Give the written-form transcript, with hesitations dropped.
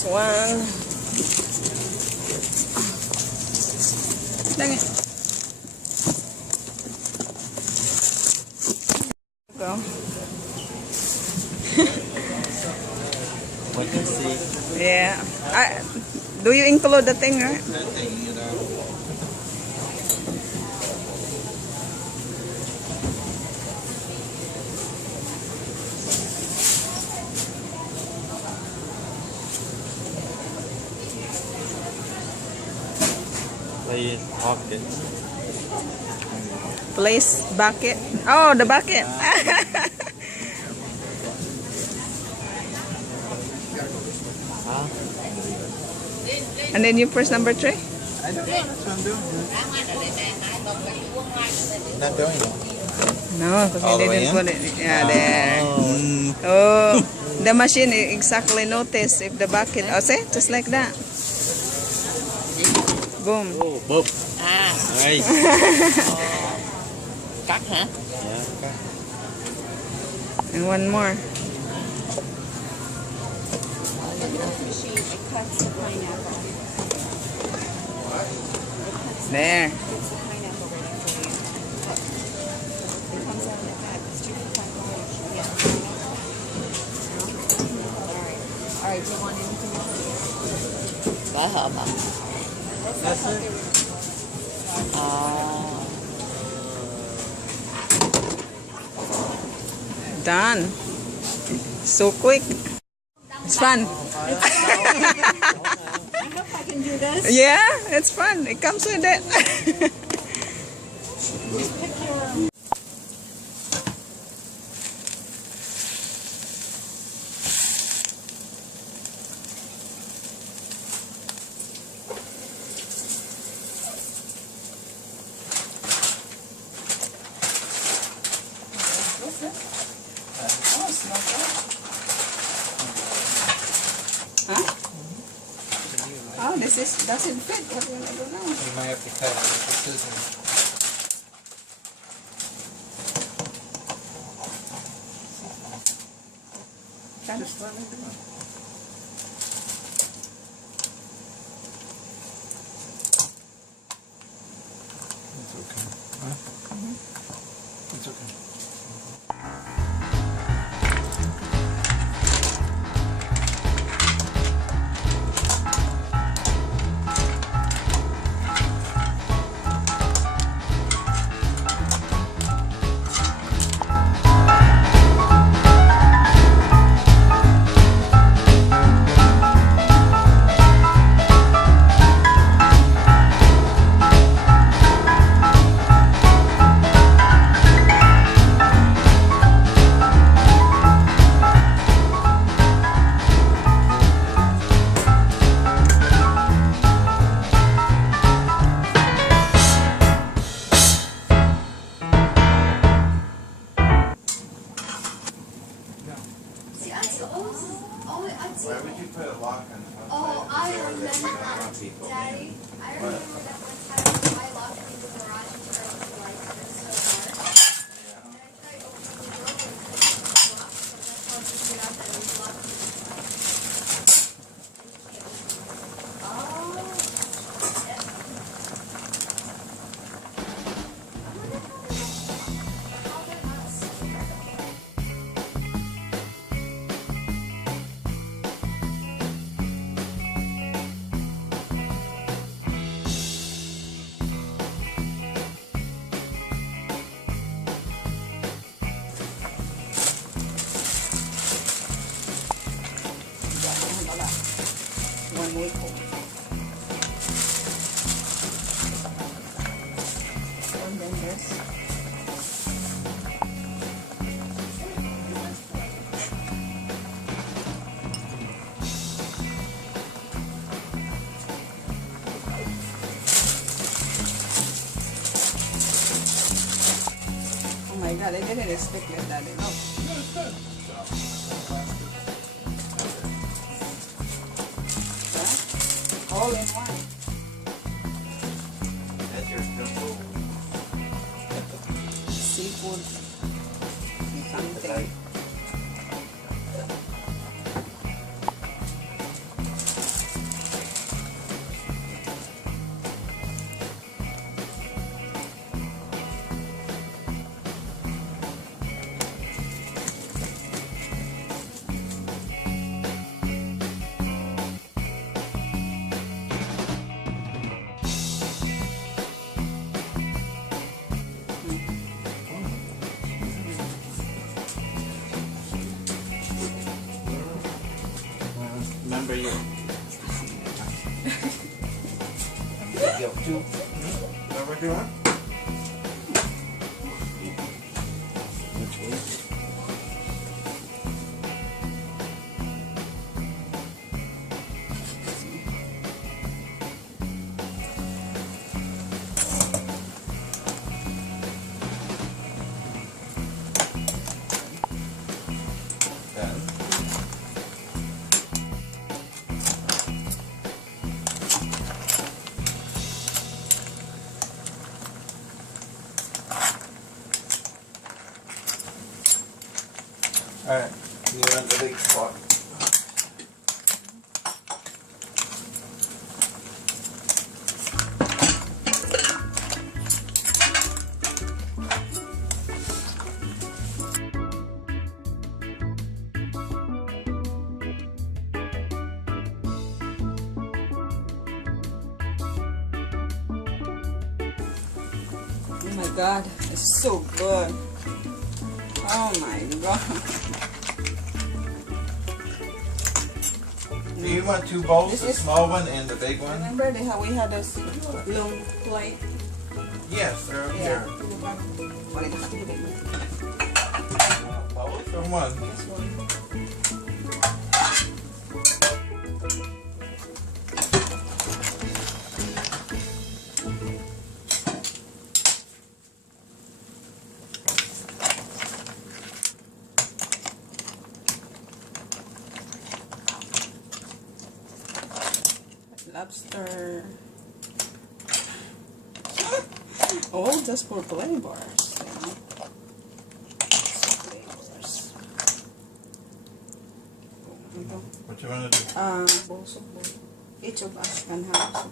this one. Dang it. Go. What you see? Yeah. Do you include the thing, right? That thing, you know. Please pocket. Place bucket. Oh, the bucket. Huh? And then you press number 3. I don't know. That's what I'm doing. Not doing it. No, because All you the way didn't in? put it. Yeah, there. Oh. Oh, the machine exactly notice if the bucket. Oh, see? Just like that. Boom. Oh, boop. À, Nice. cắt hả? Yeah, okay. And one more. There. Alright, do you want anything else? Có hộp à? That's it. Done. So quick. It's fun. I hope I can do this. Yeah, it's fun. It comes with it. Huh? Oh, this doesn't fit. What do you want to do now? You might have to cut it with the scissors. Just let me do it. It's okay. Huh? It's okay. Why would you put a lock on the outside? Oh, I remember Daddy, Daddy, I remember that one time I locked in the garage and turned the lights on so hard. Yeah. And I tried opening the door, but it wasn't locked. So that's how I figured out that it was locked. Oh. One week old. And then this. Oh my God, I didn't expect like that. Look. All in one. That's your simple. Seafood. Something. for you. Guilt too. What we're doing? Done. Alright, you want the big spot. Oh my god, it's so good. Oh my god. Do you want two bowls, This the is- small one and the big one? Remember we had this long plate? Yes, they're up Yeah. here. What is it? Both or one? This one. Lobster. Oh, just for flavors. Flavors. Ito. What you want to do? Bowls of both. Each of us can have.